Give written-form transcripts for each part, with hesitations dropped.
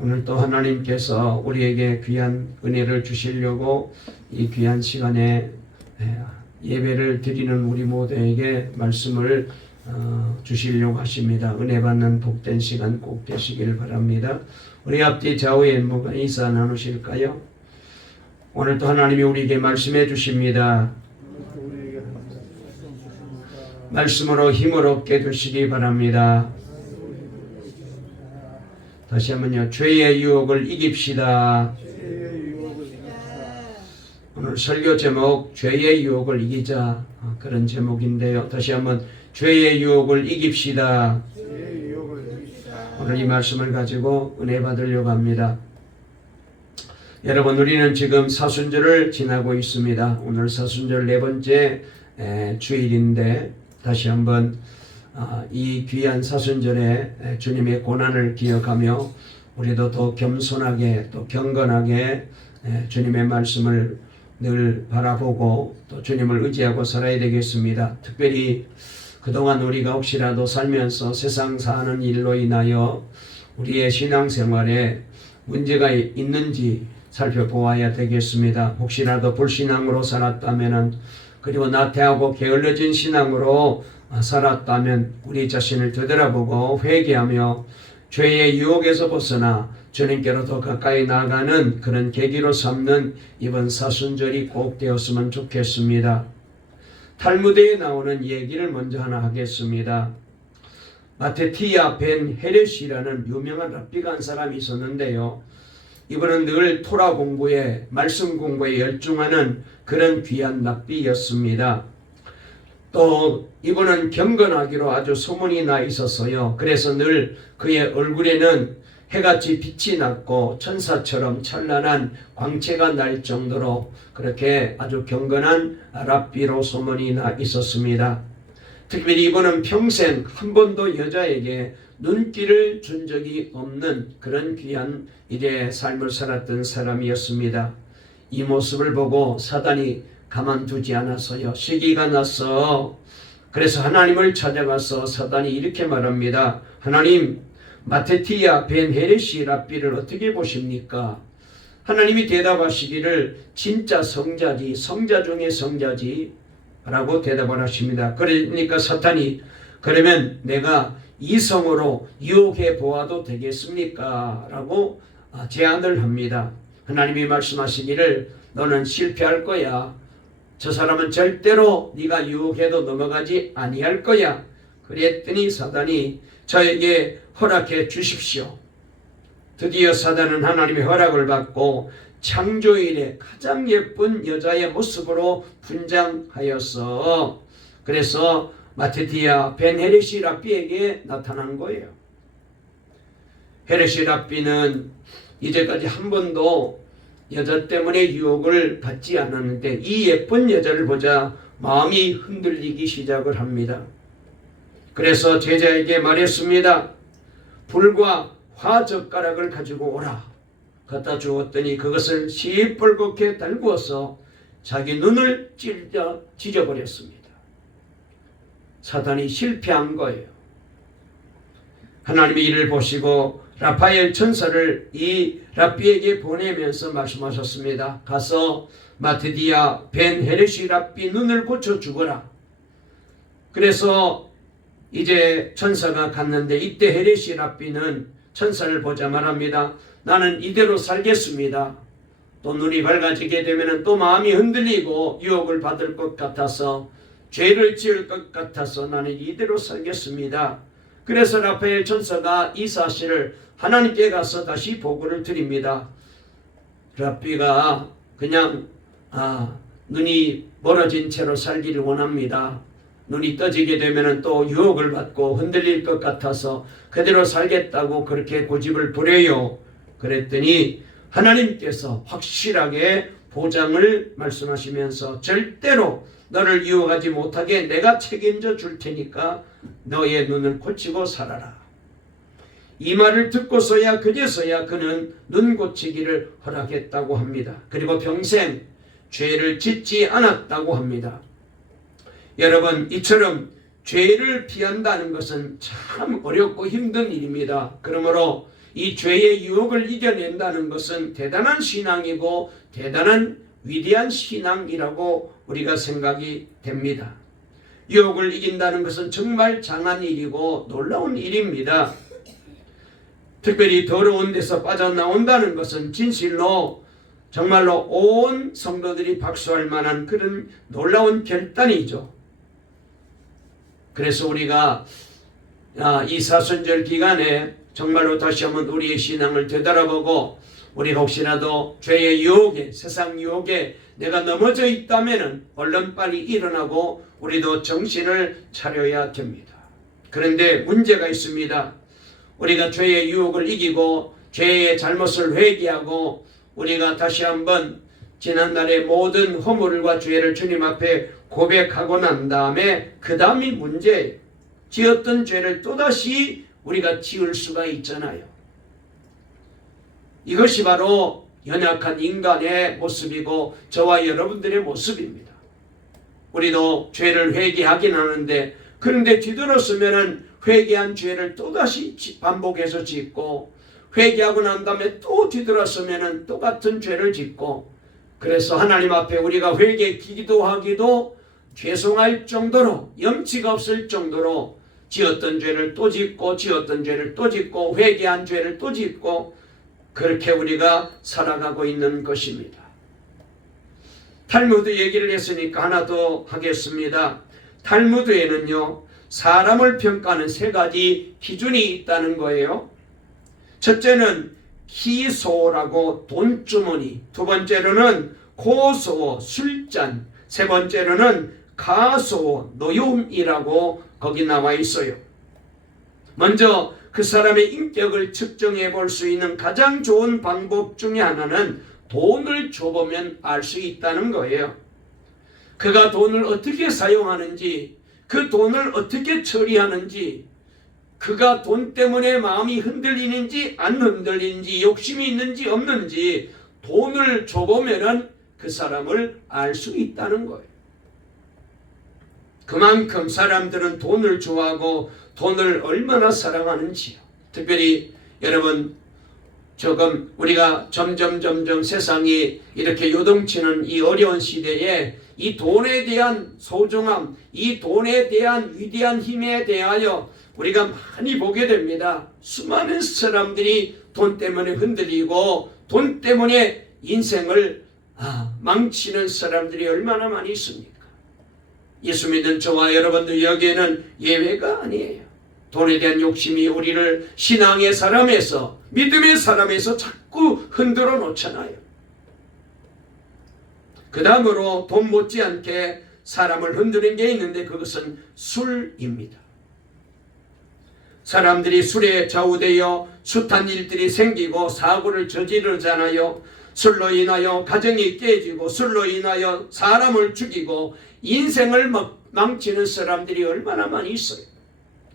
오늘 또 하나님께서 우리에게 귀한 은혜를 주시려고 이 귀한 시간에 예배를 드리는 우리 모두에게 말씀을 주시려고 하십니다. 은혜 받는 복된 시간 꼭 되시길 바랍니다. 우리 앞뒤 좌우에 뭐가 인사 나누실까요? 오늘 또 하나님이 우리에게 말씀해 주십니다. 말씀으로 힘을 얻게 되시기 바랍니다. 다시 한번요. 죄의 유혹을 이깁시다. 오늘 설교 제목 죄의 유혹을 이기자 그런 제목인데요. 다시 한번 죄의 유혹을 이깁시다. 오늘 이 말씀을 가지고 은혜 받으려고 합니다. 여러분, 우리는 지금 사순절을 지나고 있습니다. 오늘 사순절 네 번째 주일인데 다시 한번 이 귀한 사순절에 주님의 고난을 기억하며 우리도 더 겸손하게 또 경건하게 주님의 말씀을 늘 바라보고 또 주님을 의지하고 살아야 되겠습니다. 특별히 그동안 우리가 혹시라도 살면서 세상 사는 일로 인하여 우리의 신앙생활에 문제가 있는지 살펴보아야 되겠습니다. 혹시라도 불신앙으로 살았다면 그리고 나태하고 게을러진 신앙으로 살았다면 우리 자신을 되돌아보고 회개하며 죄의 유혹에서 벗어나 주님께로 더 가까이 나아가는 그런 계기로 삼는 이번 사순절이 꼭 되었으면 좋겠습니다. 탈무드에 나오는 얘기를 먼저 하나 하겠습니다. 마테티아 벤 헤렛이라는 유명한 랍비가 한 사람이 있었는데요. 이분은 늘 토라 공부에 말씀 공부에 열중하는 그런 귀한 랍비였습니다. 또 이분은 경건하기로 아주 소문이 나 있었어요. 그래서 늘 그의 얼굴에는 해같이 빛이 났고 천사처럼 찬란한 광채가 날 정도로 그렇게 아주 경건한 랍비로 소문이 나 있었습니다. 특별히 이분은 평생 한 번도 여자에게 눈길을 준 적이 없는 그런 귀한 일의 삶을 살았던 사람이었습니다. 이 모습을 보고 사단이 가만두지 않았어요. 시기가 났어. 그래서 하나님을 찾아가서 사단이 이렇게 말합니다. 하나님, 마테티아 벤 헤렛이 랍비를 어떻게 보십니까? 하나님이 대답하시기를 진짜 성자지, 성자 중에 성자지 라고 대답을 하십니다. 그러니까 사탄이 그러면 내가 이성으로 유혹해 보아도 되겠습니까? 라고 제안을 합니다. 하나님이 말씀하시기를 너는 실패할 거야. 저 사람은 절대로 네가 유혹해도 넘어가지 아니할 거야. 그랬더니 사단이 저에게 허락해 주십시오. 드디어 사단은 하나님의 허락을 받고 창조일에 가장 예쁜 여자의 모습으로 분장하였어. 그래서 마테티아 벤 헤렛이 랍비에게 나타난 거예요. 헤렛이 랍비는 이제까지 한 번도 여자 때문에 유혹을 받지 않았는데 이 예쁜 여자를 보자 마음이 흔들리기 시작을 합니다. 그래서 제자에게 말했습니다. 불과 화젓가락을 가지고 오라. 갖다 주었더니 그것을 시뻘겋게 달구어서 자기 눈을 찢어버렸습니다. 사단이 실패한 거예요. 하나님이 이를 보시고 라파엘 천사를 이 랍비에게 보내면서 말씀하셨습니다. 가서 마테티아 벤 헤렛이 랍비 눈을 고쳐 주거라. 그래서 이제 천사가 갔는데 이때 헤렛이 랍비는 천사를 보자 말합니다. 나는 이대로 살겠습니다. 또 눈이 밝아지게 되면 또 마음이 흔들리고 유혹을 받을 것 같아서 죄를 지을 것 같아서 나는 이대로 살겠습니다. 그래서 라파엘 천사가 이 사실을 하나님께 가서 다시 보고를 드립니다. 랍비가 그냥 눈이 멀어진 채로 살기를 원합니다. 눈이 떠지게 되면 또 유혹을 받고 흔들릴 것 같아서 그대로 살겠다고 그렇게 고집을 부려요. 그랬더니 하나님께서 확실하게 보장을 말씀하시면서 절대로 너를 유혹하지 못하게 내가 책임져 줄 테니까 너의 눈을 고치고 살아라. 이 말을 듣고서야 그제서야 그는 눈 고치기를 허락했다고 합니다. 그리고 평생 죄를 짓지 않았다고 합니다. 여러분, 이처럼 죄를 피한다는 것은 참 어렵고 힘든 일입니다. 그러므로 이 죄의 유혹을 이겨낸다는 것은 대단한 신앙이고 대단한 위대한 신앙이라고 우리가 생각이 됩니다. 유혹을 이긴다는 것은 정말 장한 일이고 놀라운 일입니다. 특별히 더러운 데서 빠져나온다는 것은 진실로 정말로 온 성도들이 박수할 만한 그런 놀라운 결단이죠. 그래서 우리가 이 사순절 기간에 정말로 다시 한번 우리의 신앙을 되돌아보고 우리가 혹시라도 죄의 유혹에, 세상 유혹에 내가 넘어져 있다면 얼른 빨리 일어나고 우리도 정신을 차려야 됩니다. 그런데 문제가 있습니다. 우리가 죄의 유혹을 이기고 죄의 잘못을 회개하고 우리가 다시 한번 지난날의 모든 허물과 죄를 주님 앞에 고백하고 난 다음에 그 다음이 문제예요. 지었던 죄를 또다시 우리가 지을 수가 있잖아요. 이것이 바로 연약한 인간의 모습이고 저와 여러분들의 모습입니다. 우리도 죄를 회개하긴 하는데 그런데 뒤돌아서면은 회개한 죄를 또다시 반복해서 짓고 회개하고 난 다음에 또 뒤돌아서면은 똑같은 죄를 짓고 그래서 하나님 앞에 우리가 회개 기도하기도 죄송할 정도로 염치가 없을 정도로 지었던 죄를 또 짓고 지었던 죄를 또 짓고 회개한 죄를 또 짓고 그렇게 우리가 살아가고 있는 것입니다. 탈무드 얘기를 했으니까 하나 더 하겠습니다. 탈무드에는요 사람을 평가하는 3가지 기준이 있다는 거예요. 첫째는 키소라고 돈주머니, 두 번째로는 고소 술잔, 세 번째로는 가소 노욤이라고 거기 나와 있어요. 먼저 그 사람의 인격을 측정해 볼 수 있는 가장 좋은 방법 중에 하나는 돈을 줘보면 알 수 있다는 거예요. 그가 돈을 어떻게 사용하는지, 그 돈을 어떻게 처리하는지, 그가 돈 때문에 마음이 흔들리는지 안 흔들리는지, 욕심이 있는지 없는지 돈을 줘보면 그 사람을 알 수 있다는 거예요. 그만큼 사람들은 돈을 좋아하고 돈을 얼마나 사랑하는지요. 특별히 여러분 조금 우리가 점점 세상이 이렇게 요동치는 이 어려운 시대에 이 돈에 대한 소중함, 이 돈에 대한 위대한 힘에 대하여 우리가 많이 보게 됩니다. 수많은 사람들이 돈 때문에 흔들리고 돈 때문에 인생을 망치는 사람들이 얼마나 많이 있습니까? 예수 믿는 저와 여러분들 여기에는 예외가 아니에요. 돈에 대한 욕심이 우리를 신앙의 사람에서, 믿음의 사람에서 자꾸 흔들어 놓잖아요. 그 다음으로 돈 못지않게 사람을 흔드는 게 있는데 그것은 술입니다. 사람들이 술에 좌우되어 숱한 일들이 생기고 사고를 저지르잖아요. 술로 인하여 가정이 깨지고 술로 인하여 사람을 죽이고 인생을 망치는 사람들이 얼마나 많이 있어요.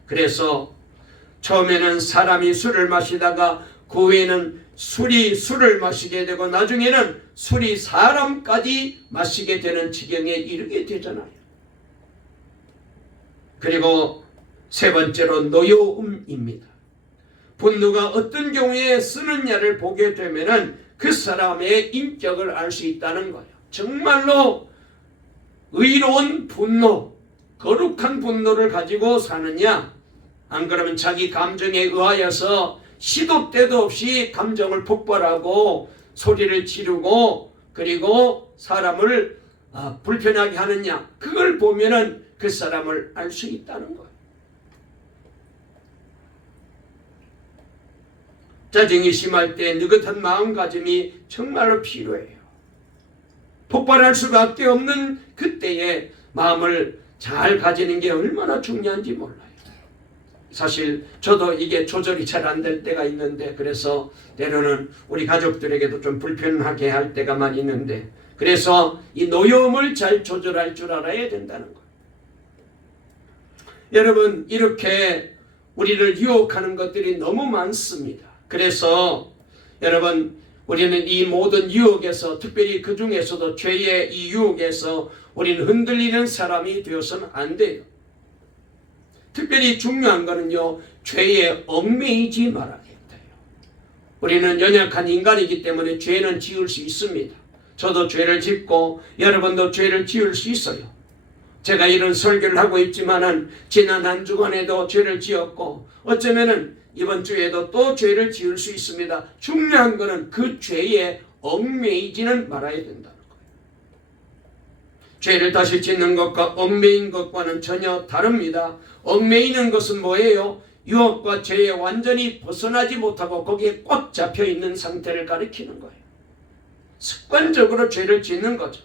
그래서 처음에는 사람이 술을 마시다가 그 후에는 술이 술을 마시게 되고 나중에는 술이 사람까지 마시게 되는 지경에 이르게 되잖아요. 그리고 세 번째로 노여움입니다. 분노가 어떤 경우에 쓰느냐를 보게 되면은 그 사람의 인격을 알 수 있다는 거예요. 정말로 의로운 분노, 거룩한 분노를 가지고 사느냐, 안 그러면 자기 감정에 의하여서 시도 때도 없이 감정을 폭발하고 소리를 지르고 그리고 사람을 불편하게 하느냐, 그걸 보면은 그 사람을 알 수 있다는 거예요. 짜증이 심할 때 느긋한 마음가짐이 정말로 필요해요. 폭발할 수밖에 없는 그때의 마음을 잘 가지는 게 얼마나 중요한지 몰라요. 사실 저도 이게 조절이 잘 안 될 때가 있는데, 그래서 때로는 우리 가족들에게도 좀 불편하게 할 때가 많이 있는데, 그래서 이 노여움을 잘 조절할 줄 알아야 된다는 거예요. 여러분, 이렇게 우리를 유혹하는 것들이 너무 많습니다. 그래서 여러분, 우리는 이 모든 유혹에서, 특별히 그 중에서도 죄의 이 유혹에서 우리는 흔들리는 사람이 되어서는 안 돼요. 특별히 중요한 거는요, 죄에 얽매이지 말아야겠다. 우리는 연약한 인간이기 때문에 죄는 지을 수 있습니다. 저도 죄를 짓고 여러분도 죄를 지을 수 있어요. 제가 이런 설교를 하고 있지만은 지난 한 주간에도 죄를 지었고 어쩌면은 이번 주에도 또 죄를 지을 수 있습니다. 중요한 것은 그 죄에 얽매이지는 말아야 된다는 거예요. 죄를 다시 짓는 것과 얽매인 것과는 전혀 다릅니다. 얽매이는 것은 뭐예요? 유혹과 죄에 완전히 벗어나지 못하고 거기에 꽉 잡혀 있는 상태를 가리키는 거예요. 습관적으로 죄를 짓는 거죠.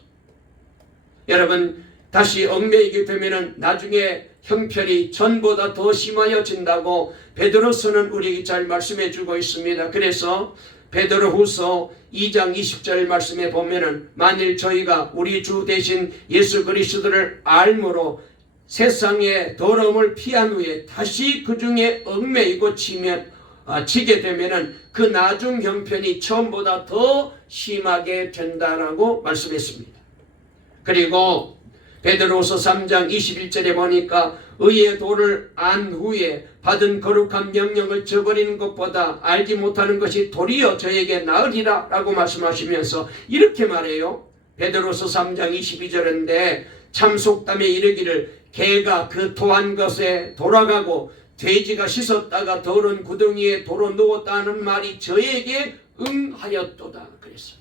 여러분, 다시 얽매이게 되면은 나중에 형편이 전보다 더 심하여진다고 베드로서는 우리에게 잘 말씀해 주고 있습니다. 그래서 베드로후서 2장 20절 말씀에 보면은 만일 저희가 우리 주 대신 예수 그리스도를 알므로 세상의 더러움을 피한 후에 다시 그 중에 얽매이고 치게 되면은 그 나중 형편이 처음보다 더 심하게 된다라고 말씀했습니다. 그리고 베드로서 3장 21절에 보니까 의의 도를 안 후에 받은 거룩한 명령을 저버리는 것보다 알지 못하는 것이 도리어 저에게 나으리라 라고 말씀하시면서 이렇게 말해요. 베드로서 3장 22절인데 참 속담에 이르기를 개가 그 토한 것에 돌아가고 돼지가 씻었다가 더러운 구덩이에 도로 누웠다는 말이 저에게 응하였도다 그랬어요.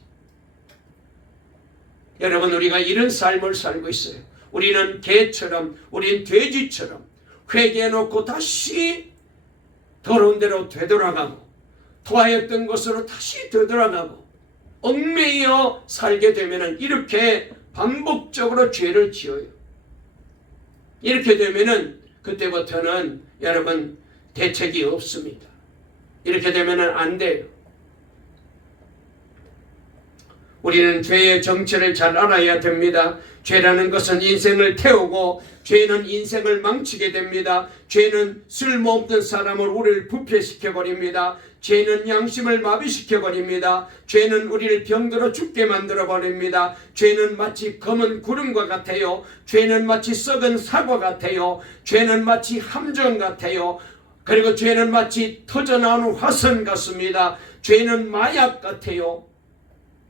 여러분, 우리가 이런 삶을 살고 있어요. 우리는 개처럼, 우리는 돼지처럼 회개해놓고 다시 더러운 대로 되돌아가고 토하였던 것으로 다시 되돌아가고 얽매여 살게 되면 이렇게 반복적으로 죄를 지어요. 이렇게 되면은 그때부터는 여러분 대책이 없습니다. 이렇게 되면은 안 돼요. 우리는 죄의 정체를 잘 알아야 됩니다. 죄라는 것은 인생을 태우고 죄는 인생을 망치게 됩니다. 죄는 쓸모없는 사람을 우리를 부패시켜버립니다. 죄는 양심을 마비시켜버립니다. 죄는 우리를 병들어 죽게 만들어버립니다. 죄는 마치 검은 구름과 같아요. 죄는 마치 썩은 사과 같아요. 죄는 마치 함정 같아요. 그리고 죄는 마치 터져나오는 화선 같습니다. 죄는 마약 같아요.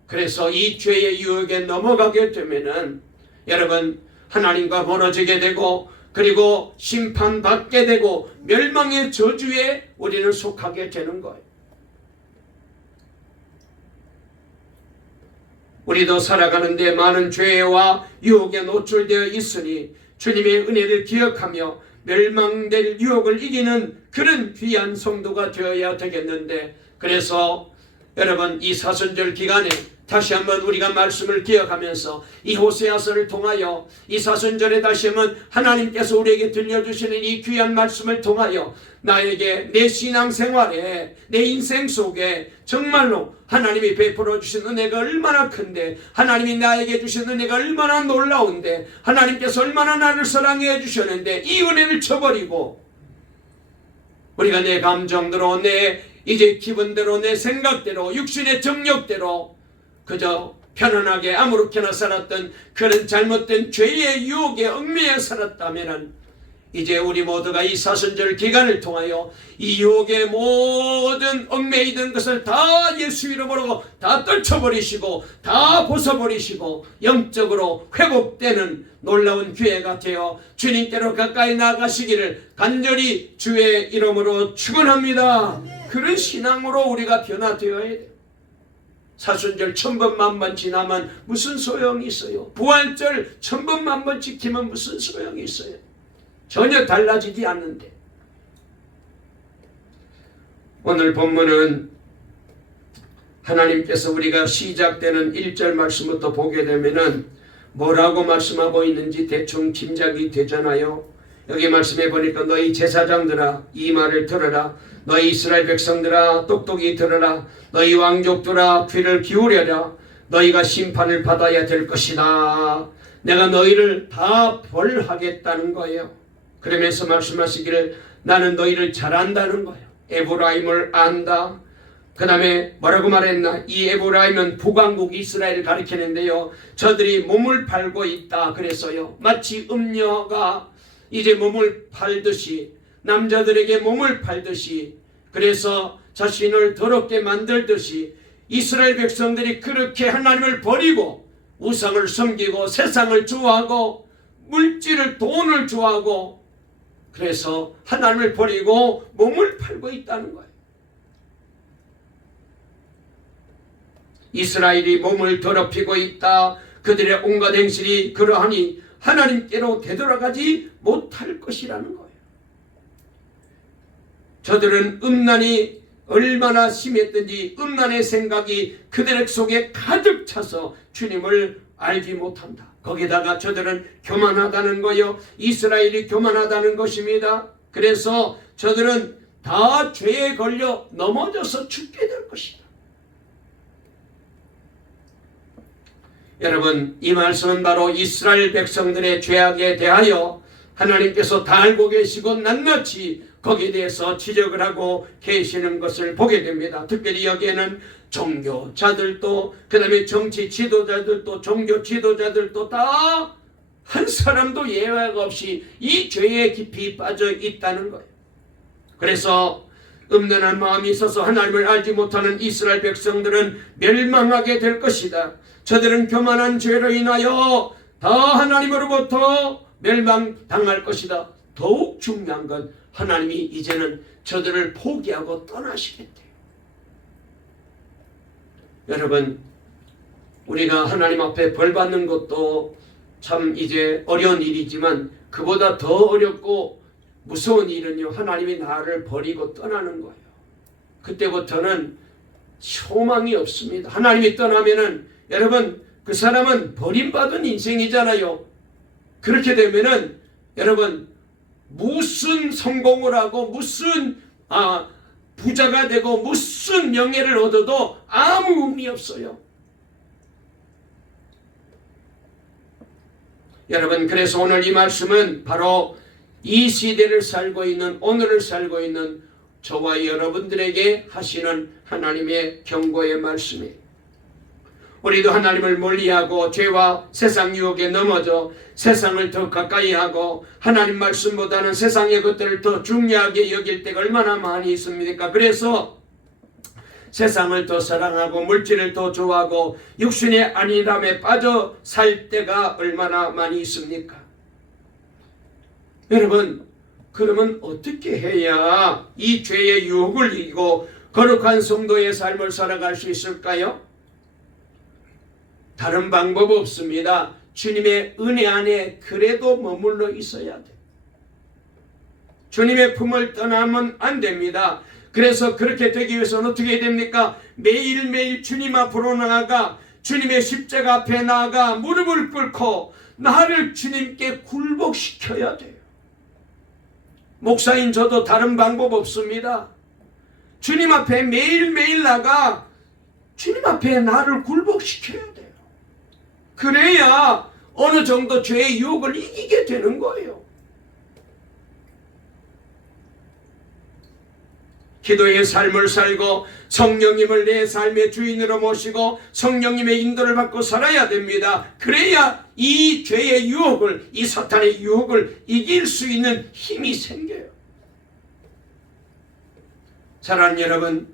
그래서 이 죄의 유혹에 넘어가게 되면은 여러분 하나님과 멀어지게 되고 그리고 심판받게 되고 멸망의 저주에 우리는 속하게 되는 거예요. 우리도 살아가는데 많은 죄와 유혹에 노출되어 있으니 주님의 은혜를 기억하며 멸망될 유혹을 이기는 그런 귀한 성도가 되어야 되겠는데, 그래서 여러분 이 사순절 기간에 다시 한번 우리가 말씀을 기억하면서 이 호세아서를 통하여 이 사순절에 다시 한번 하나님께서 우리에게 들려주시는 이 귀한 말씀을 통하여 나에게 내 신앙생활에 내 인생 속에 정말로 하나님이 베풀어 주신 은혜가 얼마나 큰데, 하나님이 나에게 주신 은혜가 얼마나 놀라운데, 하나님께서 얼마나 나를 사랑해 주셨는데 이 은혜를 쳐버리고 우리가 내 감정대로 내 이제 기분대로 내 생각대로 육신의 정욕대로 그저 편안하게 아무렇게나 살았던 그런 잘못된 죄의 유혹에 얽매여 살았다면 이제 우리 모두가 이 사순절 기간을 통하여 이 유혹의 모든 얽매이던 것을 다 예수 이름으로 다 떨쳐버리시고 다 벗어버리시고 영적으로 회복되는 놀라운 기회가 되어 주님께로 가까이 나가시기를 간절히 주의 이름으로 축원합니다. 그런 신앙으로 우리가 변화되어야 돼요. 사순절 1000번 만번 지나면 무슨 소용이 있어요? 부활절 1000번 만번 지키면 무슨 소용이 있어요? 전혀 달라지지 않는데. 오늘 본문은 하나님께서 우리가 시작되는 1절 말씀부터 보게 되면은 뭐라고 말씀하고 있는지 대충 짐작이 되잖아요. 여기 말씀해 보니까 너희 제사장들아 이 말을 들어라. 너희 이스라엘 백성들아 똑똑히 들어라. 너희 왕족들아 귀를 기울여라. 너희가 심판을 받아야 될 것이다. 내가 너희를 다 벌하겠다는 거예요. 그러면서 말씀하시기를 나는 너희를 잘 안다는 거예요. 에브라임을 안다. 그 다음에 뭐라고 말했나? 이 에브라임은 북왕국 이스라엘을 가리키는데요. 저들이 몸을 팔고 있다 그랬어요. 마치 음녀가 이제 몸을 팔듯이, 남자들에게 몸을 팔듯이. 그래서 자신을 더럽게 만들듯이 이스라엘 백성들이 그렇게 하나님을 버리고 우상을 섬기고 세상을 좋아하고 물질을 돈을 좋아하고 그래서 하나님을 버리고 몸을 팔고 있다는 거예요. 이스라엘이 몸을 더럽히고 있다. 그들의 온갖 행실이 그러하니 하나님께로 되돌아가지 못할 것이라는 거예요. 저들은 음란이 얼마나 심했든지 음란의 생각이 그들 속에 가득 차서 주님을 알지 못한다. 거기다가 저들은 교만하다는 거요. 이스라엘이 교만하다는 것입니다. 그래서 저들은 다 죄에 걸려 넘어져서 죽게 될 것이다. 여러분, 이 말씀은 바로 이스라엘 백성들의 죄악에 대하여 하나님께서 다 알고 계시고 낱낱이 거기에 대해서 지적을 하고 계시는 것을 보게 됩니다. 특별히 여기에는 종교자들도 그 다음에 정치 지도자들도 종교 지도자들도 다 한 사람도 예외가 없이 이 죄에 깊이 빠져 있다는 거예요. 그래서 음란한 마음이 있어서 하나님을 알지 못하는 이스라엘 백성들은 멸망하게 될 것이다. 저들은 교만한 죄로 인하여 다 하나님으로부터 멸망당할 것이다. 더욱 중요한 건 하나님이 이제는 저들을 포기하고 떠나시겠대요. 여러분, 우리가 하나님 앞에 벌 받는 것도 참 이제 어려운 일이지만 그보다 더 어렵고 무서운 일은요, 하나님이 나를 버리고 떠나는 거예요. 그때부터는 소망이 없습니다. 하나님이 떠나면은 여러분, 그 사람은 버림받은 인생이잖아요. 그렇게 되면은 여러분, 무슨 성공을 하고 무슨 부자가 되고 무슨 명예를 얻어도 아무 의미 없어요. 여러분, 그래서 오늘 이 말씀은 바로 이 시대를 살고 있는, 오늘을 살고 있는 저와 여러분들에게 하시는 하나님의 경고의 말씀이에요. 우리도 하나님을 멀리하고 죄와 세상 유혹에 넘어져 세상을 더 가까이 하고 하나님 말씀보다는 세상의 것들을 더 중요하게 여길 때가 얼마나 많이 있습니까? 그래서 세상을 더 사랑하고 물질을 더 좋아하고 육신의 안일함에 빠져 살 때가 얼마나 많이 있습니까? 여러분, 그러면 어떻게 해야 이 죄의 유혹을 이기고 거룩한 성도의 삶을 살아갈 수 있을까요? 다른 방법 없습니다. 주님의 은혜 안에 그래도 머물러 있어야 돼. 주님의 품을 떠나면 안 됩니다. 그래서 그렇게 되기 위해서는 어떻게 해야 됩니까? 매일매일 주님 앞으로 나아가 주님의 십자가 앞에 나아가 무릎을 꿇고 나를 주님께 굴복시켜야 돼요. 목사인 저도 다른 방법 없습니다. 주님 앞에 매일매일 나가 주님 앞에 나를 굴복시켜야 돼요. 그래야 어느 정도 죄의 유혹을 이기게 되는 거예요. 기도의 삶을 살고 성령님을 내 삶의 주인으로 모시고 성령님의 인도를 받고 살아야 됩니다. 그래야 이 죄의 유혹을, 이 사탄의 유혹을 이길 수 있는 힘이 생겨요. 사랑하는 여러분,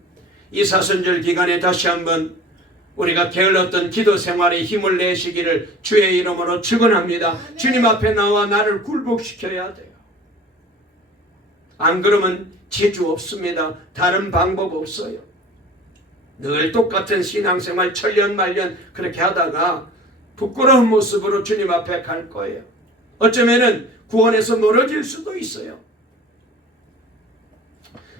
이 사순절 기간에 다시 한번 우리가 게을렀던 기도 생활에 힘을 내시기를 주의 이름으로 축원합니다. 주님 앞에 나와 나를 굴복시켜야 돼요. 안 그러면 지주 없습니다. 다른 방법 없어요. 늘 똑같은 신앙생활 천년만년 그렇게 하다가 부끄러운 모습으로 주님 앞에 갈 거예요. 어쩌면은 구원에서 멀어질 수도 있어요.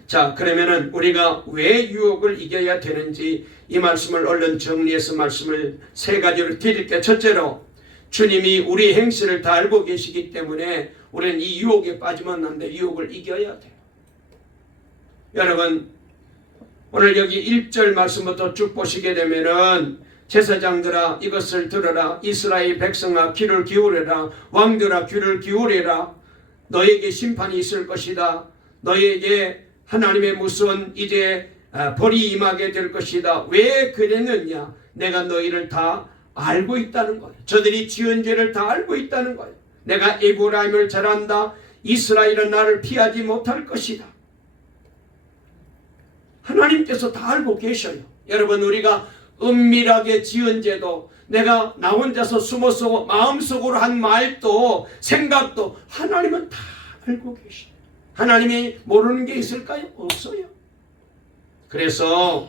자, 그러면은 우리가 왜 유혹을 이겨야 되는지 이 말씀을 얼른 정리해서 말씀을 세 가지로 드릴게요. 첫째로, 주님이 우리 행실을 다 알고 계시기 때문에 우리는 이 유혹에 빠지면 안 돼요. 유혹을 이겨야 돼요. 여러분, 오늘 여기 1절 말씀부터 쭉 보시게 되면은 제사장들아 이것을 들으라. 이스라엘 백성아 귀를 기울여라. 왕들아 귀를 기울여라. 너에게 심판이 있을 것이다. 너에게 하나님의 무서운 이제 벌이 임하게 될 것이다. 왜 그랬느냐? 내가 너희를 다 알고 있다는 거예요. 저들이 지은 죄를 다 알고 있다는 거예요. 내가 에브라임을 잘한다. 이스라엘은 나를 피하지 못할 것이다. 하나님께서 다 알고 계셔요. 여러분, 우리가 은밀하게 지은 죄도, 내가 나 혼자서 숨어서 마음속으로 한 말도 생각도 하나님은 다 알고 계셔요. 하나님이 모르는 게 있을까요? 없어요. 그래서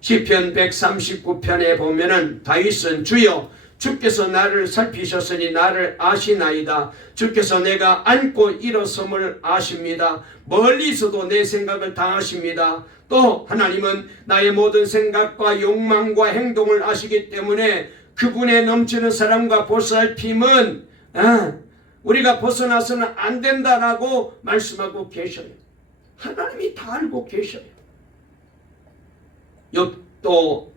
시편 139편에 보면은 다윗은 주여 주께서 나를 살피셨으니 나를 아시나이다. 주께서 내가 앉고 일어섬을 아십니다. 멀리서도 내 생각을 다 아십니다. 또 하나님은 나의 모든 생각과 욕망과 행동을 아시기 때문에 그분의 넘치는 사랑과 보살핌은 우리가 벗어나서는 안 된다라고 말씀하고 계셔요. 하나님이 다 알고 계셔요. 또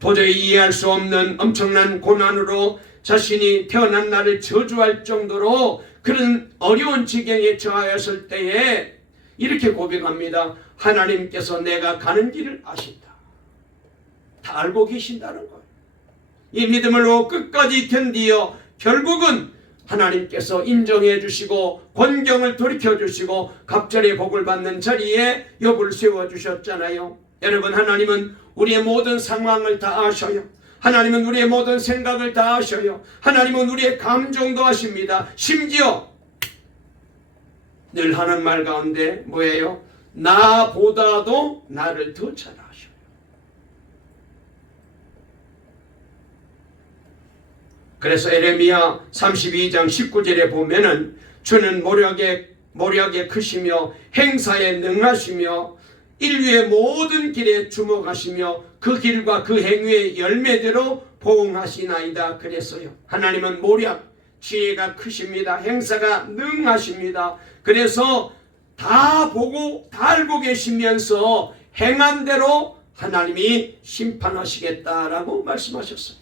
도저히 이해할 수 없는 엄청난 고난으로 자신이 태어난 날을 저주할 정도로 그런 어려운 지경에 처하였을 때에 이렇게 고백합니다. 하나님께서 내가 가는 길을 아신다. 다 알고 계신다는 거예요. 이 믿음으로 끝까지 견디어 결국은 하나님께서 인정해 주시고 권경을 돌이켜 주시고 갑절의 복을 받는 자리에 욥을 세워주셨잖아요. 여러분, 하나님은 우리의 모든 상황을 다 아셔요. 하나님은 우리의 모든 생각을 다 아셔요. 하나님은 우리의 감정도 아십니다. 심지어 늘 하는 말 가운데 뭐예요? 나보다도 나를 더 잘 아셔요. 그래서 에레미야 32장 19절에 보면은 주는 모략에 크시며 행사에 능하시며 인류의 모든 길에 주목하시며 그 길과 그 행위의 열매대로 보응하시나이다 그랬어요. 하나님은 모략, 지혜가 크십니다. 행사가 능하십니다. 그래서 다 보고 다 알고 계시면서 행한 대로 하나님이 심판하시겠다라고 말씀하셨어요.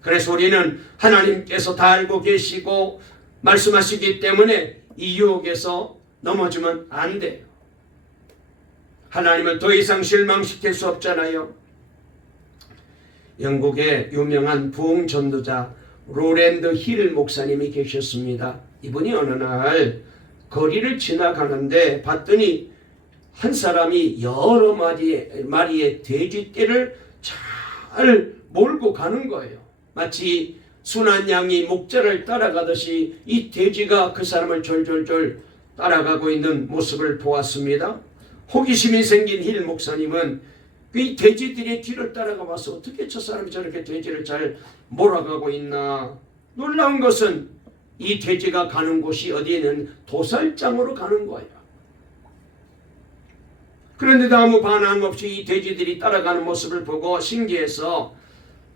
그래서 우리는 하나님께서 다 알고 계시고 말씀하시기 때문에 이 유혹에서 넘어지면 안 돼요. 하나님을 더 이상 실망시킬 수 없잖아요. 영국의 유명한 부흥 전도자 로랜드 힐 목사님이 계셨습니다. 이분이 어느 날 거리를 지나가는데 봤더니 한 사람이 여러 마리의 돼지떼를 잘 몰고 가는 거예요. 마치 순한 양이 목자를 따라가듯이 이 돼지가 그 사람을 졸졸졸 따라가고 있는 모습을 보았습니다. 호기심이 생긴 힐 목사님은 이 돼지들의 뒤를 따라가 봐서 어떻게 저 사람이 저렇게 돼지를 잘 몰아가고 있나. 놀라운 것은 이 돼지가 가는 곳이 어디에는 도살장으로 가는 거예요. 그런데도 아무 반항 없이 이 돼지들이 따라가는 모습을 보고 신기해서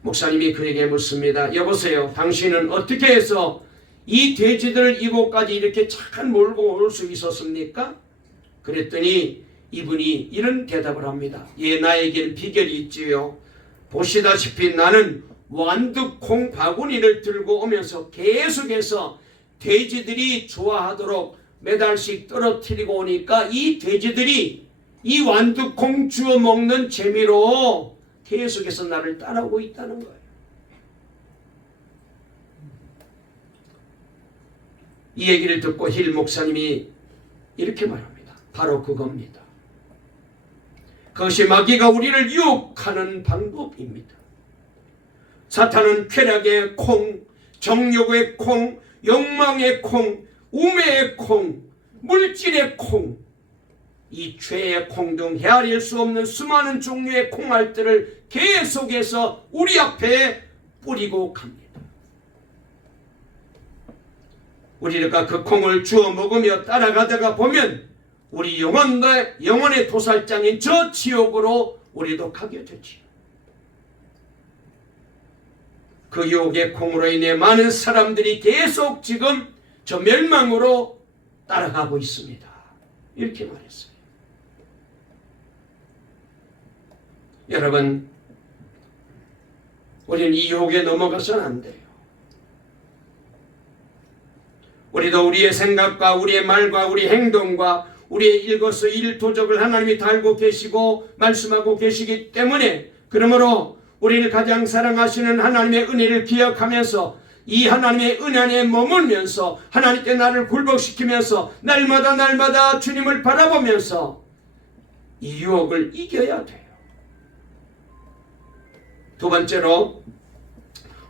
목사님이 그에게 묻습니다. 여보세요, 당신은 어떻게 해서 이 돼지들을 이곳까지 이렇게 잘 몰고 올 수 있었습니까? 그랬더니 이분이 이런 대답을 합니다. 예, 나에겐 비결이 있지요. 보시다시피 나는 완두콩 바구니를 들고 오면서 계속해서 돼지들이 좋아하도록 매달씩 떨어뜨리고 오니까 이 돼지들이 이 완두콩 주워 먹는 재미로 계속해서 나를 따라오고 있다는 거예요. 이 얘기를 듣고 힐 목사님이 이렇게 말합니다. 바로 그겁니다. 그것이 마귀가 우리를 유혹하는 방법입니다. 사탄은 쾌락의 콩, 정욕의 콩, 욕망의 콩, 우매의 콩, 물질의 콩, 이 죄의 콩 등 헤아릴 수 없는 수많은 종류의 콩알들을 계속해서 우리 앞에 뿌리고 갑니다. 우리가 그 콩을 주워 먹으며 따라가다가 보면 우리 영혼의 도살장인 저 지옥으로 우리도 가게 되지요. 그 유혹의 콩으로 인해 많은 사람들이 계속 지금 저 멸망으로 따라가고 있습니다. 이렇게 말했어요. 여러분, 우리는 이 유혹에 넘어가서는 안 돼요. 우리도 우리의 생각과 우리의 말과 우리 행동과 우리의 일거수일투족을 하나님이 다 알고 계시고 말씀하고 계시기 때문에, 그러므로 우리를 가장 사랑하시는 하나님의 은혜를 기억하면서 이 하나님의 은혜 안에 머물면서 하나님께 나를 굴복시키면서 날마다 주님을 바라보면서 이 유혹을 이겨야 돼요. 두 번째로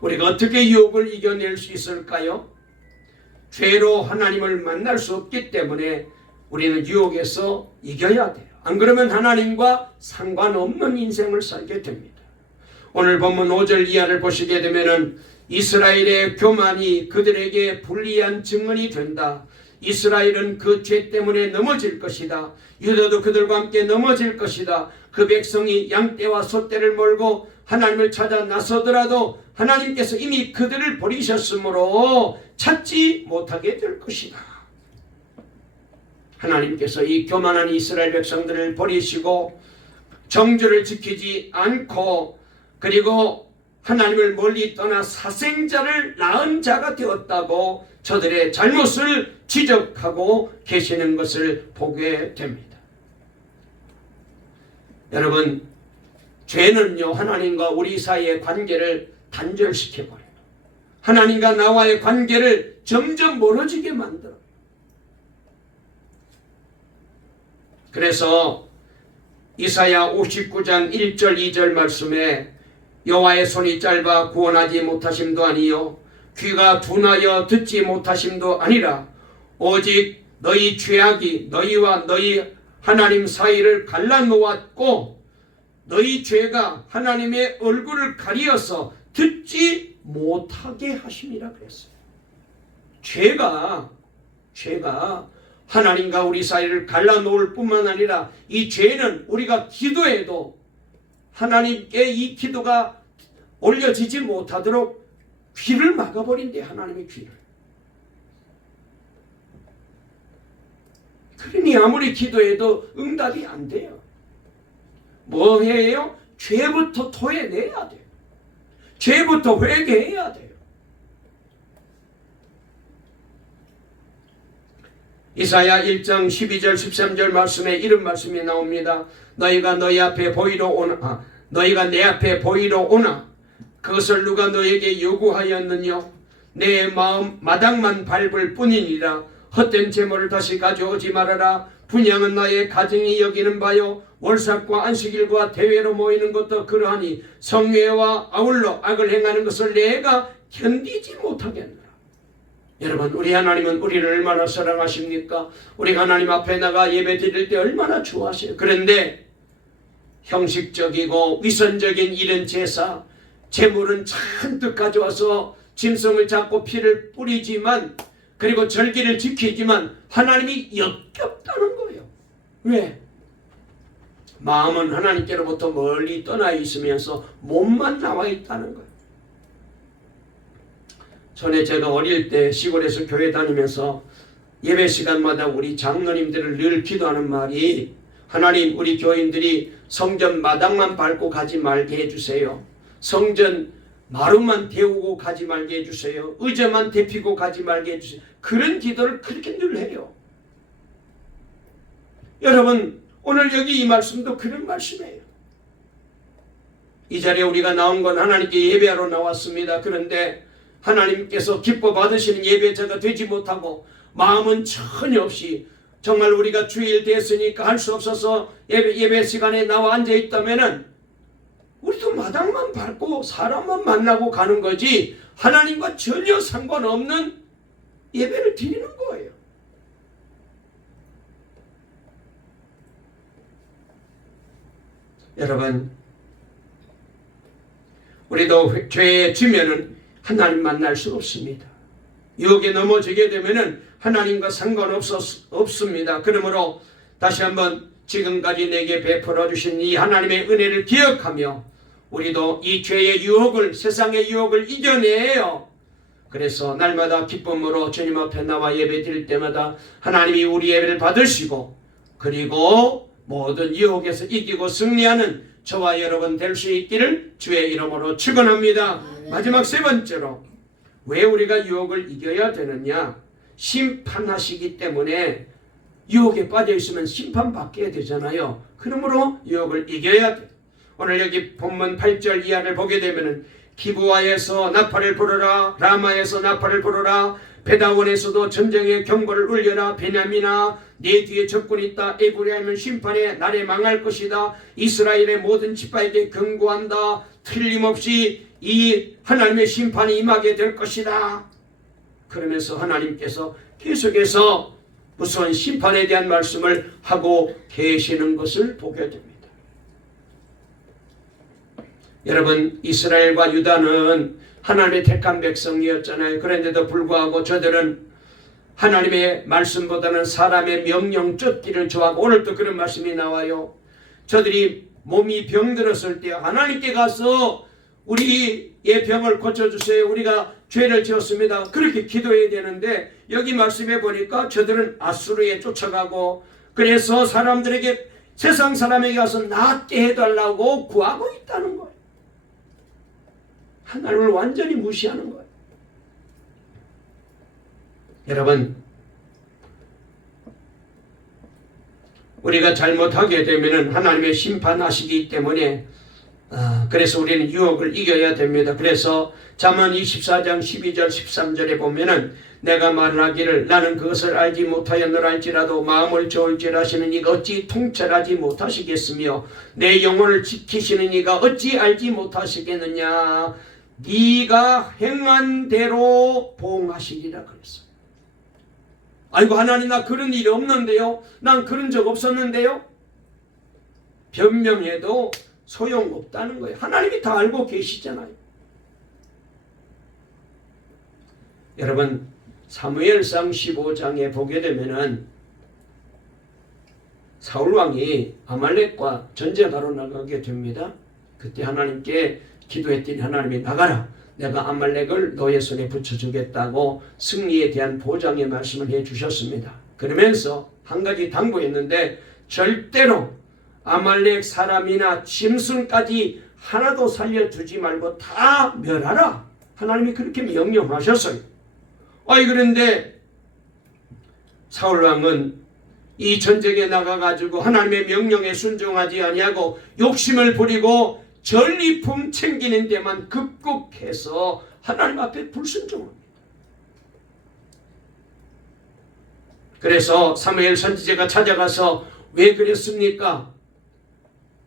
우리가 어떻게 유혹을 이겨낼 수 있을까요? 죄로 하나님을 만날 수 없기 때문에 우리는 유혹에서 이겨야 돼요. 안 그러면 하나님과 상관없는 인생을 살게 됩니다. 오늘 본문 5절 이하를 보시게 되면은 이스라엘의 교만이 그들에게 불리한 증언이 된다. 이스라엘은 그 죄 때문에 넘어질 것이다. 유다도 그들과 함께 넘어질 것이다. 그 백성이 양떼와 소떼를 몰고 하나님을 찾아 나서더라도 하나님께서 이미 그들을 버리셨으므로 찾지 못하게 될 것이다. 하나님께서 이 교만한 이스라엘 백성들을 버리시고 정죄를 지키지 않고 그리고 하나님을 멀리 떠나 사생자를 낳은 자가 되었다고 저들의 잘못을 지적하고 계시는 것을 보게 됩니다. 여러분, 죄는요 하나님과 우리 사이의 관계를 단절시켜버려요. 하나님과 나와의 관계를 점점 멀어지게 만들어요. 그래서 이사야 59장 1절 2절 말씀에 여호와의 손이 짧아 구원하지 못하심도 아니요 귀가 둔하여 듣지 못하심도 아니라 오직 너희 죄악이 너희와 너희 하나님 사이를 갈라놓았고 너희 죄가 하나님의 얼굴을 가리어서 듣지 못하게 하심이라 그랬어요. 죄가 하나님과 우리 사이를 갈라놓을 뿐만 아니라 이 죄는 우리가 기도해도 하나님께 이 기도가 올려지지 못하도록 귀를 막아버린대. 하나님의 귀를. 그러니 아무리 기도해도 응답이 안 돼요. 뭐 해요? 죄부터 토해내야 돼요. 죄부터 회개해야 돼요. 이사야 1장 12절 13절 말씀에 이런 말씀이 나옵니다. 너희가 내 앞에 보이러 오나 그것을 누가 너에게 요구하였느냐? 내 마음 마당만 밟을 뿐이니라. 헛된 재물을 다시 가져오지 말아라. 분향은 나의 가정이 여기는 바요 월삭과 안식일과 대회로 모이는 것도 그러하니 성회와 아울러 악을 행하는 것을 내가 견디지 못하겠노라. 여러분, 우리 하나님은 우리를 얼마나 사랑하십니까? 우리 하나님 앞에 나가 예배 드릴 때 얼마나 좋아하세요. 그런데 형식적이고 위선적인 이런 제사, 제물은 잔뜩 가져와서 짐승을 잡고 피를 뿌리지만 그리고 절기를 지키지만 하나님이 역겹다는 거예요. 왜? 마음은 하나님께로부터 멀리 떠나 있으면서 몸만 나와 있다는 거예요. 전에 제가 어릴 때 시골에서 교회 다니면서 예배 시간마다 우리 장로님들을 늘 기도하는 말이 하나님, 우리 교인들이 성전 마당만 밟고 가지 말게 해주세요. 성전 마루만 데우고 가지 말게 해주세요. 의자만 데피고 가지 말게 해주세요. 그런 기도를 그렇게 늘 해요. 여러분, 오늘 여기 이 말씀도 그런 말씀이에요. 이 자리에 우리가 나온 건 하나님께 예배하러 나왔습니다. 그런데 하나님께서 기뻐 받으시는 예배자가 되지 못하고 마음은 전혀 없이 정말 우리가 주일 됐으니까 할 수 없어서 예배 시간에 나와 앉아 있다면은 우리도 마당만 밟고 사람만 만나고 가는 거지 하나님과 전혀 상관없는 예배를 드리는 거예요. 여러분, 우리도 죄에 지면은 하나님 만날 수 없습니다. 유혹에 넘어지게 되면은 하나님과 상관없습니다. 그러므로 다시 한번 지금까지 내게 베풀어 주신 이 하나님의 은혜를 기억하며 우리도 이 죄의 유혹을, 세상의 유혹을 이겨내요. 그래서 날마다 기쁨으로 주님 앞에 나와 예배 드릴 때마다 하나님이 우리 예배를 받으시고 그리고 모든 유혹에서 이기고 승리하는 저와 여러분 될 수 있기를 주의 이름으로 축원합니다. 마지막 세 번째로 왜 우리가 유혹을 이겨야 되느냐? 심판하시기 때문에 유혹에 빠져 있으면 심판받게 되잖아요. 그러므로 유혹을 이겨야 돼. 오늘 여기 본문 8절 이하를 보게 되면은 기브아에서 나팔을 불어라. 라마에서 나팔을 불어라. 베다원에서도 전쟁의 경보를 울려라. 베냐민아, 내 뒤에 적군이 있다. 에브라임은 심판의 날에 망할 것이다. 이스라엘의 모든 지파에게 경고한다. 틀림없이 이 하나님의 심판이 임하게 될 것이다. 그러면서 하나님께서 계속해서 무서운 심판에 대한 말씀을 하고 계시는 것을 보게 됩니다. 여러분, 이스라엘과 유다는 하나님의 택한 백성이었잖아요. 그런데도 불구하고 저들은 하나님의 말씀보다는 사람의 명령 쫓기를 좋아하고, 오늘도 그런 말씀이 나와요. 저들이 몸이 병들었을 때 하나님께 가서 우리의 병을 고쳐주세요. 우리가 죄를 지었습니다. 그렇게 기도해야 되는데, 여기 말씀해 보니까 저들은 아수르에 쫓아가고, 그래서 사람들에게, 세상 사람에게 가서 낫게 해달라고 구하고 있다는 거예요. 하나님을 완전히 무시하는 거예요. 여러분, 우리가 잘못하게 되면 하나님의 심판하시기 때문에 그래서 우리는 유혹을 이겨야 됩니다. 그래서 잠언 24장 12절 13절에 보면은 내가 말하기를 나는 그것을 알지 못하였노랄지라도 마음을 저울질하시는 이가 어찌 통찰하지 못하시겠으며 내 영혼을 지키시는 이가 어찌 알지 못하시겠느냐. 네가 행한 대로 보응하시리라 그랬어요. 아이고 하나님, 나 그런 일이 없는데요. 난 그런 적 없었는데요. 변명해도 소용없다는 거예요. 하나님이 다 알고 계시잖아요. 여러분, 사무엘상 15장에 보게 되면은 사울왕이 아말렉과 전쟁하러 나가게 됩니다. 그때 하나님께 기도했더니 하나님이 나가라. 내가 아말렉을 너의 손에 붙여주겠다고 승리에 대한 보장의 말씀을 해주셨습니다. 그러면서 한 가지 당부했는데, 절대로 아말렉 사람이나 짐승까지 하나도 살려두지 말고 다 멸하라. 하나님이 그렇게 명령하셨어요. 그런데 사울왕은 이 전쟁에 나가가지고 하나님의 명령에 순종하지 아니하고 욕심을 부리고 전리품 챙기는 데만 급급해서 하나님 앞에 불순종합니다. 그래서 사무엘 선지자가 찾아가서 왜 그랬습니까?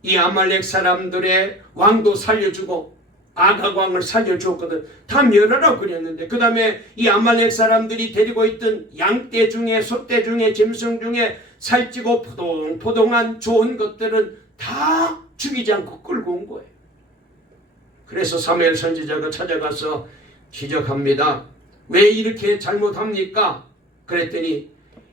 이 아말렉 사람들의 왕도 살려주고 아각 왕을 살려주었거든. 다 멸하라고 그랬는데, 그 다음에 이 아말렉 사람들이 데리고 있던 양떼 중에 소떼 중에 짐승 중에 살찌고 포동포동한 좋은 것들은 다 죽이지 않고 끌고 온 거예요. 그래서 사무엘 선지자가 찾아가서 지적합니다. 왜 이렇게 잘못합니까? 그랬더니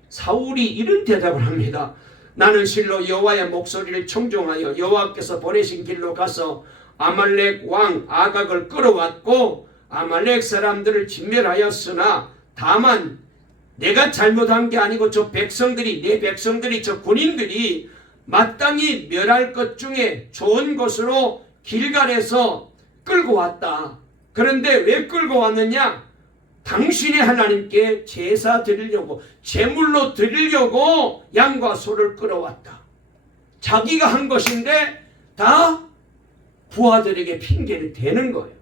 사울이 이런 대답을 합니다. 나는 실로 여호와의 목소리를 청종하여 여호와께서 보내신 길로 가서 아말렉 왕 아각을 끌어왔고 아말렉 사람들을 진멸하였으나, 다만 내가 잘못한 게 아니고 저 백성들이, 내 백성들이, 저 군인들이 마땅히 멸할 것 중에 좋은 것으로 길갈에서 끌고 왔다. 그런데 왜 끌고 왔느냐? 당신의 하나님께 제사 드리려고, 제물로 드리려고 양과 소를 끌어왔다. 자기가 한 것인데 다 부하들에게 핑계를 대는 거예요.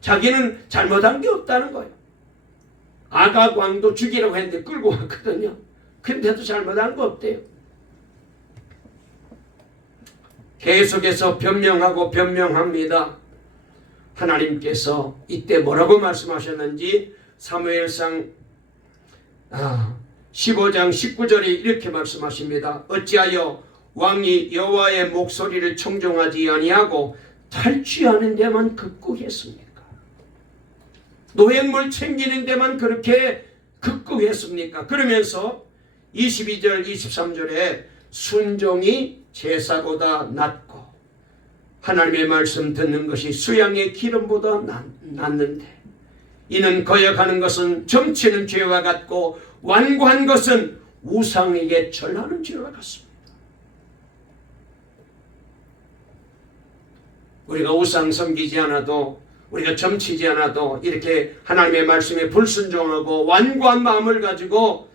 자기는 잘못한 게 없다는 거예요. 아각 왕도 죽이라고 했는데 끌고 왔거든요. 근데도 잘못한 거 없대요. 계속해서 변명하고 변명합니다. 하나님께서 이때 뭐라고 말씀하셨는지 사무엘상 15장 19절에 이렇게 말씀하십니다. 어찌하여 왕이 여호와의 목소리를 청종하지 아니하고 탈취하는 데만 급급했습니까? 노획물 챙기는 데만 그렇게 급급했습니까? 그러면서 22절 23절에 순종이 제사보다 낫고 하나님의 말씀 듣는 것이 수양의 기름보다 낫는데, 이는 거역하는 것은 점치는 죄와 같고 완고한 것은 우상에게 절하는 죄와 같습니다. 우리가 우상 섬기지 않아도, 우리가 점치지 않아도 이렇게 하나님의 말씀에 불순종하고 완고한 마음을 가지고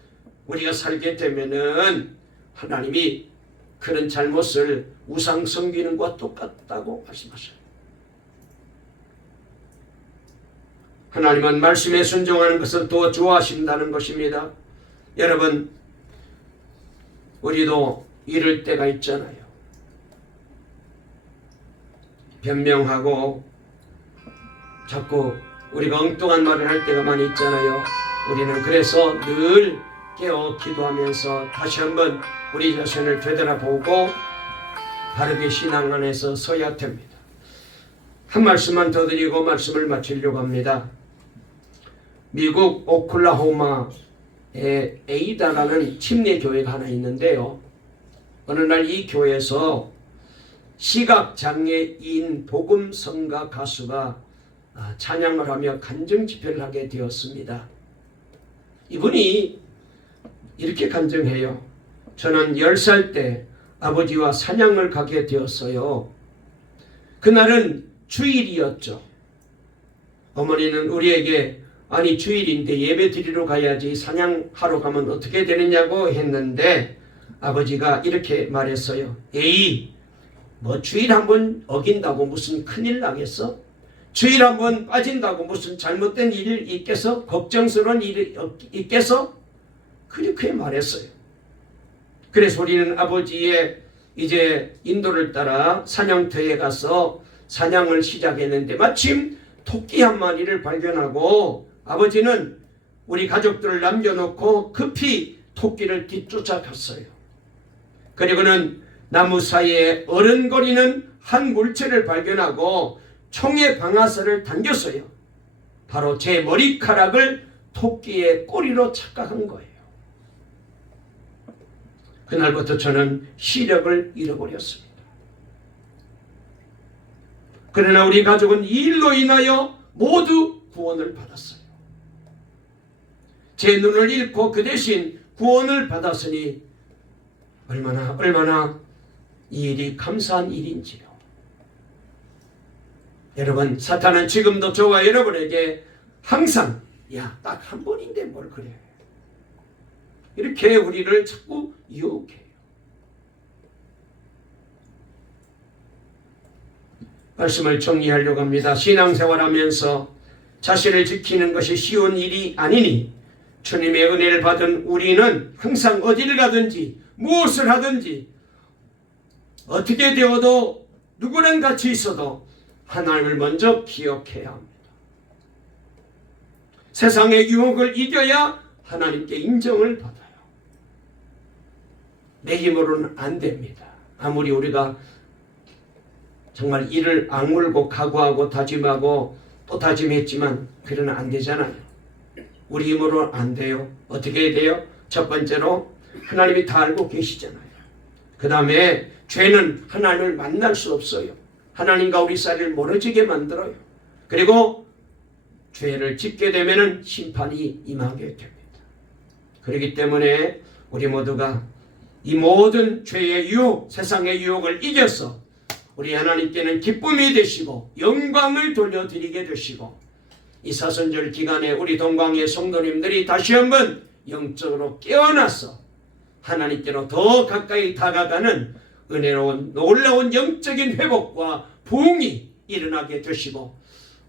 우리가 살게 되면은 하나님이 그런 잘못을 우상 섬기는 것과 똑같다고 말씀하셔요. 하나님은 말씀에 순종하는 것을 더 좋아하신다는 것입니다. 여러분, 우리도 이럴 때가 있잖아요. 변명하고 자꾸 우리가 엉뚱한 말을 할 때가 많이 있잖아요. 우리는 그래서 늘 깨어 기도하면서 다시 한번 우리 자신을 되돌아보고 바르게 신앙 안에서 서야 됩니다. 한 말씀만 더 드리고 말씀을 마치려고 합니다. 미국 오클라호마에 에이다라는 침례교회가 하나 있는데요. 어느 날 이 교회에서 시각장애인 복음성가 가수가 찬양을 하며 간증집회를 하게 되었습니다. 이분이 이렇게 간증해요. 저는 10살 때 아버지와 사냥을 가게 되었어요. 그날은 주일이었죠. 어머니는 우리에게 아니 주일인데 예배 드리러 가야지 사냥하러 가면 어떻게 되느냐고 했는데 아버지가 이렇게 말했어요. 에이, 뭐 주일 한번 어긴다고 무슨 큰일 나겠어? 주일 한번 빠진다고 무슨 잘못된 일이 있겠어? 걱정스러운 일이 있겠어? 그렇게 말했어요. 그래서 우리는 아버지의 이제 인도를 따라 사냥터에 가서 사냥을 시작했는데 마침 토끼 한 마리를 발견하고 아버지는 우리 가족들을 남겨놓고 급히 토끼를 뒤쫓아갔어요. 그리고는 나무 사이에 어른거리는 한 물체를 발견하고 총의 방아쇠를 당겼어요. 바로 제 머리카락을 토끼의 꼬리로 착각한 거예요. 그날부터 저는 시력을 잃어버렸습니다. 그러나 우리 가족은 이 일로 인하여 모두 구원을 받았어요. 제 눈을 잃고 그 대신 구원을 받았으니 얼마나 이 일이 감사한 일인지요. 여러분, 사탄은 지금도 저와 여러분에게 항상 야, 딱 한 번인데 뭘 그래, 이렇게 우리를 자꾸 유혹해요. 말씀을 정리하려고 합니다. 신앙생활하면서 자신을 지키는 것이 쉬운 일이 아니니 주님의 은혜를 받은 우리는 항상 어디를 가든지 무엇을 하든지 어떻게 되어도 누구랑 같이 있어도 하나님을 먼저 기억해야 합니다. 세상의 유혹을 이겨야 하나님께 인정을 받아요. 내 힘으로는 안 됩니다. 아무리 우리가 정말 이를 악물고 각오하고 다짐하고 또 다짐했지만 그러나 안 되잖아요. 우리 힘으로는 안 돼요. 어떻게 해야 돼요? 첫 번째로 하나님이 다 알고 계시잖아요. 그 다음에 죄는 하나님을 만날 수 없어요. 하나님과 우리 사이를 멀어지게 만들어요. 그리고 죄를 짓게 되면 심판이 임하게 됩니다. 그렇기 때문에 우리 모두가 이 모든 죄의 유혹, 세상의 유혹을 이겨서 우리 하나님께는 기쁨이 되시고 영광을 돌려드리게 되시고 이 사순절 기간에 우리 동광의 성도님들이 다시 한번 영적으로 깨어나서 하나님께로 더 가까이 다가가는 은혜로운 놀라운 영적인 회복과 부흥이 일어나게 되시고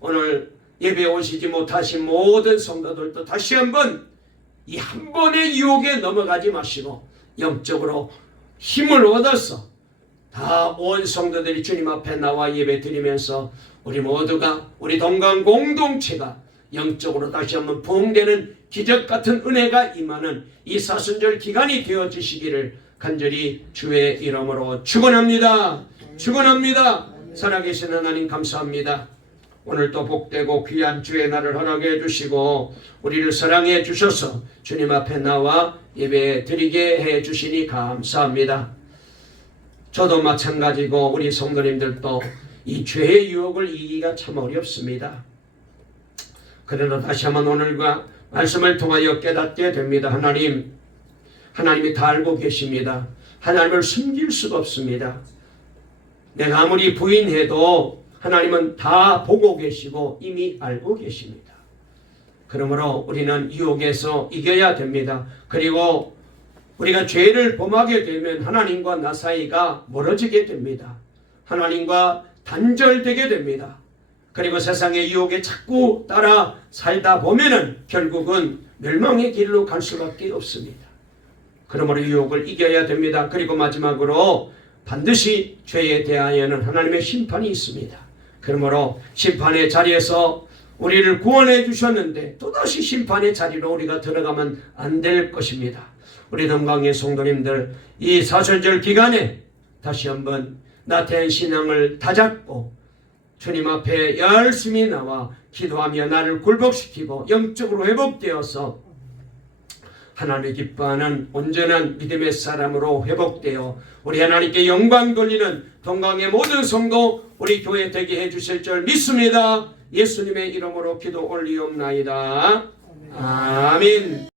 오늘 예배에 오시지 못하신 모든 성도들도 다시 한번 이 한 번의 유혹에 넘어가지 마시고 영적으로 힘을 얻어서 다 온 성도들이 주님 앞에 나와 예배 드리면서 우리 모두가 우리 동강 공동체가 영적으로 다시 한번 부흥되는 기적 같은 은혜가 임하는 이 사순절 기간이 되어지시기를 간절히 주의 이름으로 축원합니다. 축원합니다. 살아계신 하나님 감사합니다. 오늘 또 복되고 귀한 주의 날을 허락해 주시고 우리를 사랑해 주셔서 주님 앞에 나와 예배 드리게 해 주시니 감사합니다. 저도 마찬가지고 우리 성도님들도 이 죄의 유혹을 이기기가 참 어렵습니다. 그러나 다시 한번 오늘과 말씀을 통하여 깨닫게 됩니다. 하나님이 다 알고 계십니다. 하나님을 숨길 수가 없습니다. 내가 아무리 부인해도 하나님은 다 보고 계시고 이미 알고 계십니다. 그러므로 우리는 유혹에서 이겨야 됩니다. 그리고 우리가 죄를 범하게 되면 하나님과 나 사이가 멀어지게 됩니다. 하나님과 단절되게 됩니다. 그리고 세상의 유혹에 자꾸 따라 살다 보면은 결국은 멸망의 길로 갈 수밖에 없습니다. 그러므로 유혹을 이겨야 됩니다. 그리고 마지막으로 반드시 죄에 대하여는 하나님의 심판이 있습니다. 그러므로 심판의 자리에서 우리를 구원해 주셨는데 또다시 심판의 자리로 우리가 들어가면 안 될 것입니다. 우리 동강의 성도님들, 이 사순절 기간에 다시 한번 나태한 신앙을 다잡고 주님 앞에 열심히 나와 기도하며 나를 굴복시키고 영적으로 회복되어서 하나님이 기뻐하는 온전한 믿음의 사람으로 회복되어 우리 하나님께 영광 돌리는 동강의 모든 성도 우리 교회 되게 해주실 줄 믿습니다. 예수님의 이름으로 기도 올리옵나이다. 아멘.